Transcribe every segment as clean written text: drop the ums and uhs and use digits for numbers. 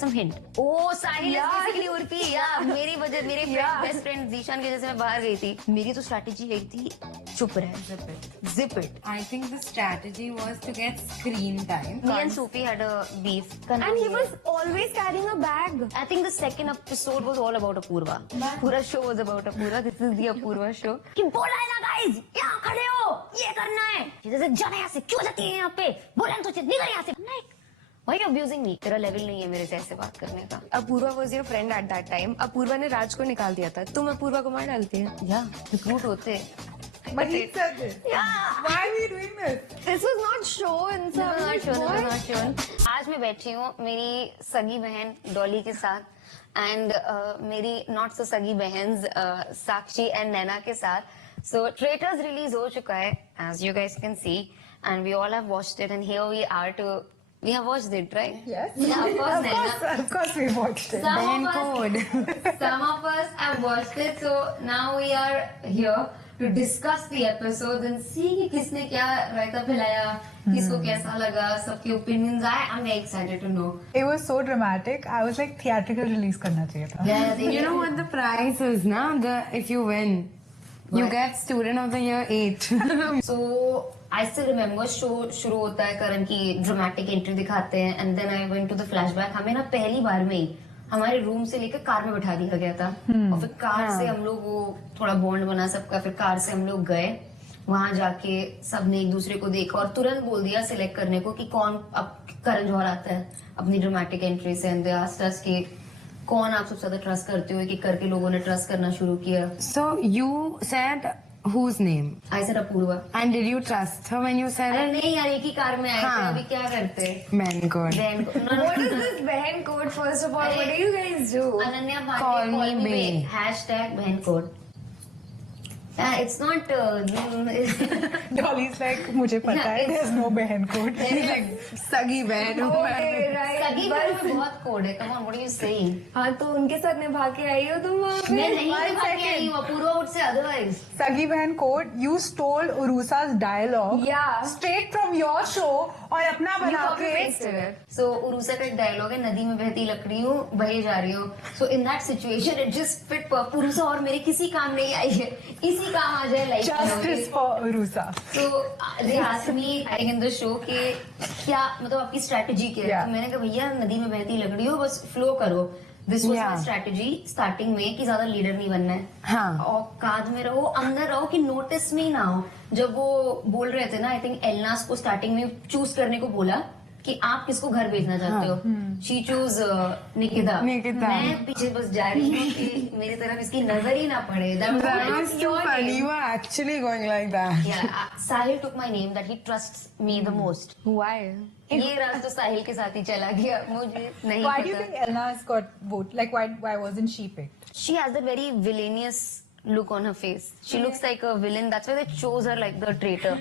some hint. Oh, Sahil is basically Urfi. Yeah, मेरी वजह मेरे बेस्ट फ्रेंड जीशान की वजह से मैं बाहर गई थी. मेरी तो स्ट्रैटेजी यही थी, चुप रहे. Zip it. I think the strategy was to get screen time. Me and Sophie had a beef. And he was always carrying a bag. I think the second episode was all about Apurva. पूरा show was about Apurva. This is the Apurva show. कि बोला है ना guys, यहाँ खड़े हो, ये करना है. जैसे जाना यहाँ से, क्यों जाती है यहाँ पे? बोला ना तुझे, निकल यहाँ से. Like, why are you abusing me? तेरा लेवल नहीं है मेरे से ऐसे बात करने का. Apurva was your friend at that time. Apurva ने राज को निकाल दिया था. तुम Apurva को मार डालती है. Yeah, recruit होते. But he said this. Yeah. Why are we doing this? This was not shown. not shown. आज मैं बैठी हूँ मेरी सगी बहन डॉली के साथ एंड मेरी नॉट सो सगी बहन साक्षी एंड नैना के साथ. सो ट्रेटर्स रिलीज हो चुका है as you guys can see and we all have watched it and here we are to we have watched it, right? Yes. Yeah, of course, Naina. Of course we watched it. Some of us have watched it, so now we are here to discuss the episode and see कि किसने क्या रायता फैलाया, किसको कैसा लगा, सबके opinions आए. I'm very excited to know. It was so dramatic. I was like theatrical release करना चाहिए था. Yeah, You know what the prize is, na? If you win, you get Student of the Year 8. So I still remember शो शुरू होता है करण की dramatic entry दिखाते हैं and then I went to the flashback. हमें ना पहली बार में ही हमारे रूम से लेकर कार में बैठा दिया गया था और फिर कार से हम लोग वो थोड़ा बॉन्ड बना सबका. फिर कार से हम लोग गए वहां जाके सबने एक दूसरे को देखा और तुरंत बोल दिया सिलेक्ट करने को कि कौन अब करण जौहर आता है अपनी ड्रामेटिक एंट्री से. एंड दे आस्क्ड अस कि कौन आप सबसे ज्यादा ट्रस्ट करते हो. कि करके लोगों ने ट्रस्ट करना शुरू किया. So you said whose name? I said Apoorva. And did you trust her when you said अरे it? नहीं यार एक ही कार में आए थे. हाँ. अभी क्या करते Man God. Then- no, no, What no. is this behan code? First of all, what do you guys do? Ananya Call Pandey me call me bae. Hashtag behen code. It's not Dolly's like मुझे पता है. There's no बहन code. He's like Sagi बहन. Okay, right. सगी बस. में बहुत code है. Come on, what are you saying? हाँ तो उनके साथ निभा के आई हो तुम वहाँ पे? मैं नहीं One निभा के आई हूँ अपूर्वा उठ से otherwise. सगी बहन code. You stole Urusa's dialogue. Yeah. Straight from your show और अपना You बना copy के. pasted it. So उरुसा का एक डायलॉग है नदी में बहती लकड़ी हूँ बहे जा रही हूँ. So in that situation it just fit. Urusa और मेरे किसी काम नहीं आई है. इसी काम आ जाए लाइफ Justice for Urusa. तो they asked me in the show कि क्या मतलब आपकी स्ट्रेटेजी क्या है. Yeah. तो मैंने कहा भैया नदी में बहती लकड़ी हो बस फ्लो करो. This was Yeah. My strategy starting में कि ज्यादा लीडर नहीं बनना है. हाँ. औकात में रहो अंदर रहो कि नोटिस में ही ना हो. जब वो बोल रहे थे ना आई थिंक एलनास को स्टार्टिंग में चूज करने को बोला कि आप किसको घर भेजना चाहते हो. She choose Nikita. निकिता. मैं पीछे बस जा रही हूँ कि मेरी तरफ इसकी नजर ही ना पड़े. That was That my- was too funny. You were actually going like that. Yeah, Sahil took my name that he trusts me the most. Why? ये राज तो साहिल के साथ ही चला गया. मुझे नहीं Why do you पता. think Elna's got vote? Like why wasn't she picked? She has that very villainous look on her face. She looks like a villain. That's why they chose her like the traitor.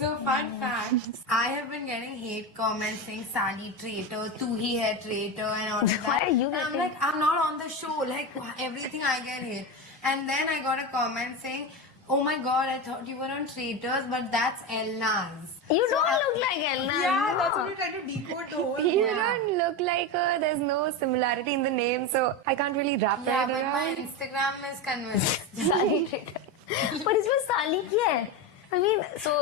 So fun fact, I have been getting hate comments saying Sally traitor, tu hi hai traitor and all of that. Why are you and I'm getting- like, I'm not on the show. Like everything I get hate. And then I got a comment saying, oh my god, I thought you were on traitors, but that's Elna's. You don't look like Elna. Yeah, that's what we're trying to decode the whole. You don't look like her. There's no similarity in the name, so I can't really wrap Yeah, it but my around. Instagram is convinced. साली traitor. पर इसमें साली क्या है? I mean, so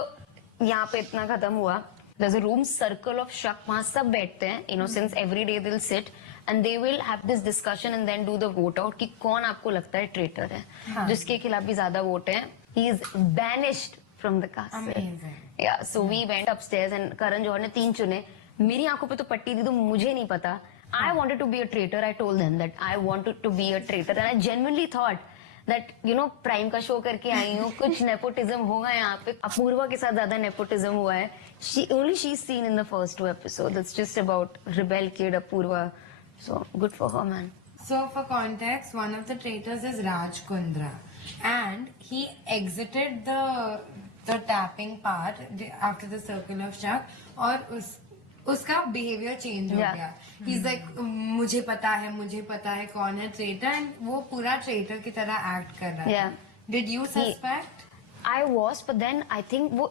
यहाँ पे इतना खत्म हुआ. There's a room circle of शक. वहाँ सब बैठते हैं. You know, since every day they'll sit and they will have this discussion and then do the vote out कि कौन आपको लगता है ट्रेटर है. जिसके खिलाफ भी ज्यादा वोट है. He is banished from the castle. Amazing. Yeah, so we went upstairs and Karan Johar ने 3 चुने. मेरी आंखों पे तो पट्टी थी तो मुझे नहीं पता. I wanted to be a traitor. I told them that I wanted to be a traitor and I genuinely thought that you know prime का शो करके आई हूँ कुछ नेपोटिज्म होगा यहाँ पे. अपूर्वा के साथ ज्यादा नेपोटिज्म हुआ है. She's seen in the first 2 episodes. It's just about rebel kid Apurva. So good for her, man. So for context, one of the traitors is Raj Kundra, and he exited the tapping part after the circle of shock, और उसका behaviour change हो Yeah. गया. He's like मुझे पता है कौन है traitor, and वो पूरा ट्रेटर की तरह एक्ट कर रहा है. Yeah. Did you suspect? I was, but then I think वो